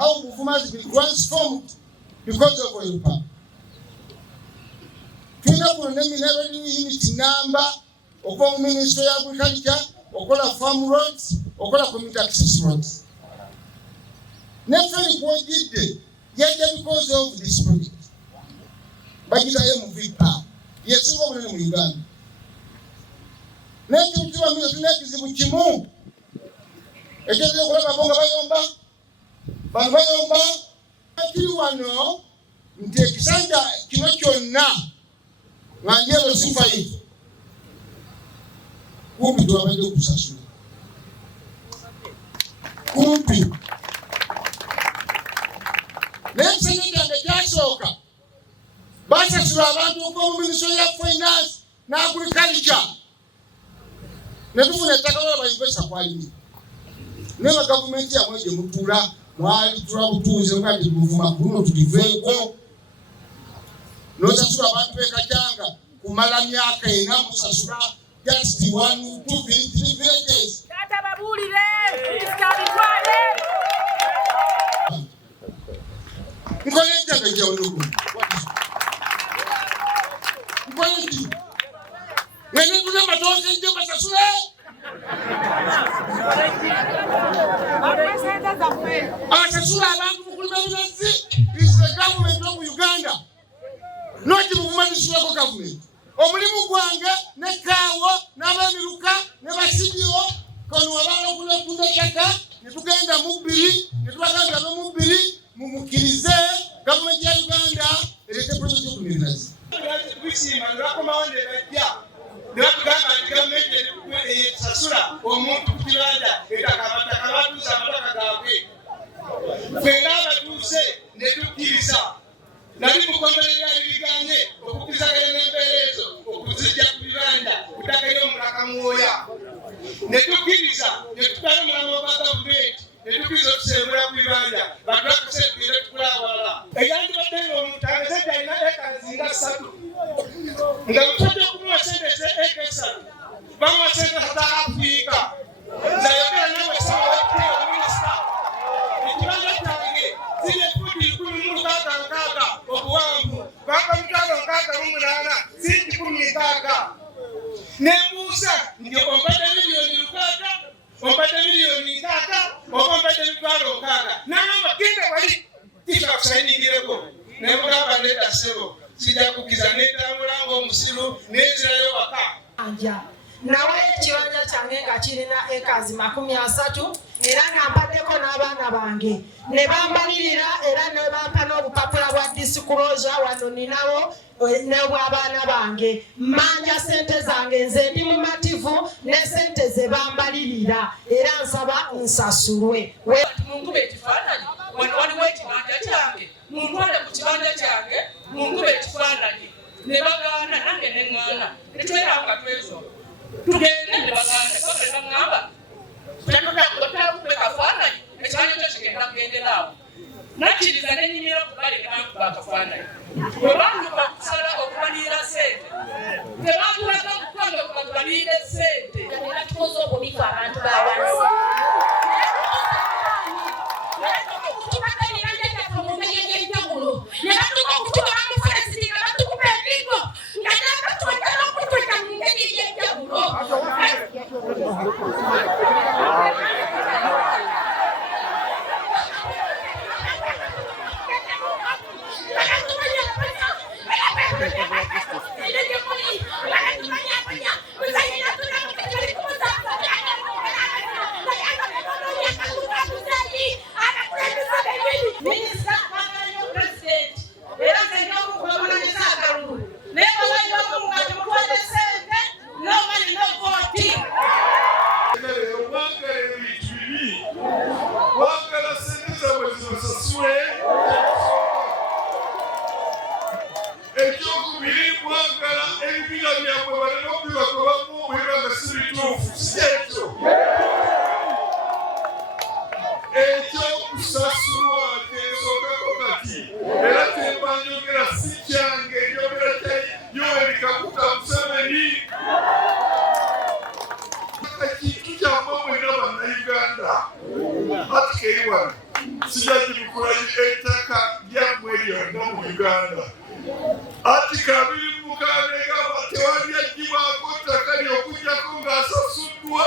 How Buvuma has been transformed because of oil palm. Tuna kunominera unit number of Ministry of Agriculture, okola farm roads, okola community access roads. Naturally, what did they? Yet because of this project. But I am with power. Yes, we are in Uganda. Nothing to a minute is with Chimu. It is a Bayomba, Kiwano, Ntekisanja, Kinochona, Nangelo Sifai. Kumpi to Abendo Kusasu. Kumpi. Next Senator the Jasoka. Basa Surabantu kwa Ministry of Finance na Agriculture. Netufu netaka wala investor kwa lini. Nema government ya mweje mutula. Mwali turabutunze ngati Buvuma kuno tukiveko nosasula abantu bekachanga kumala myaka ina musasula just 1 2 3 villages tata babulire iskabitwale ngole changa cha ulugu ngole ngene tuna matoke nje masasula is the government of Uganda, not the Buvuma government. Omulimu gwange ne kawo n'abamiruka ne basidio kono wabalo kule kundeka ne tugenda mu bbiri ne twaganda mu bbiri mumukirize government ya Uganda erete project ku ministers. Bishima ndakoma wande bajja. Ndakugamba government sasula omuntu kukiranda etakamata kabatuza amataka gaabwe. Fena batuse ne tukiriza. Nali mukomberera ebiganye okukiza embeerezo okuzijja ku bibanda kutakayo omulaka mwoya. Ne tukiriza ne tutala omulamu gwa gavumenti ne tukiriza okusembula ku bibanda batulakusembire tukulawala. Eyandi badde omuntu agezedde alina eka zinga 3 nga mutadde okumuwa sente eka 3 bamuwa sente za Afrika nayogera nawe sawa minisita ekibanja kyange zile futi 16 obuwanvu baka mutalo 68 zindi 16 nembuuza nti ompate miliyoni 6 ompate miliyoni 3 ompate mitwalo 6 nangamba genda wali tikakusayiningireko nemugamba ndeta sebo sijja kukiza netambula ng'omusiru n'enzirayo waka anja nawe ekibanja kyange nga kirina ekazi 30 era nga mpaddeko n'abaana bange ne bambalirira era ne bampa n'obupapula bwa disclosure wano ninawo n'obw'abaana bange mmanja sente zange nze ndi mumativu ne sente ze bambalirira era nsaba nsasulwe mungube ekifaananyi waliwo ekibanja kyange muntwale ku kibanja kyange mungube ekifaananyi ne bagaana nange ne ŋŋaana tetweranga twezo tugende ne bagaana kaketa ŋŋamba otakube kafaananyi ekibanja kyo kigenda kugenderaawo nakkiriza nenyimira kubale nebankuba akafaananyi bwe banduka kusala okubalirira sente tebantulaga kukwanga kubabalirire sente era tukoze obubifu abantu bawansi Sasurwa tezo Uganda. Ati kabiri mukane gaba tewali yagibako ttaka ly'okuggyako ng'asasuddwa.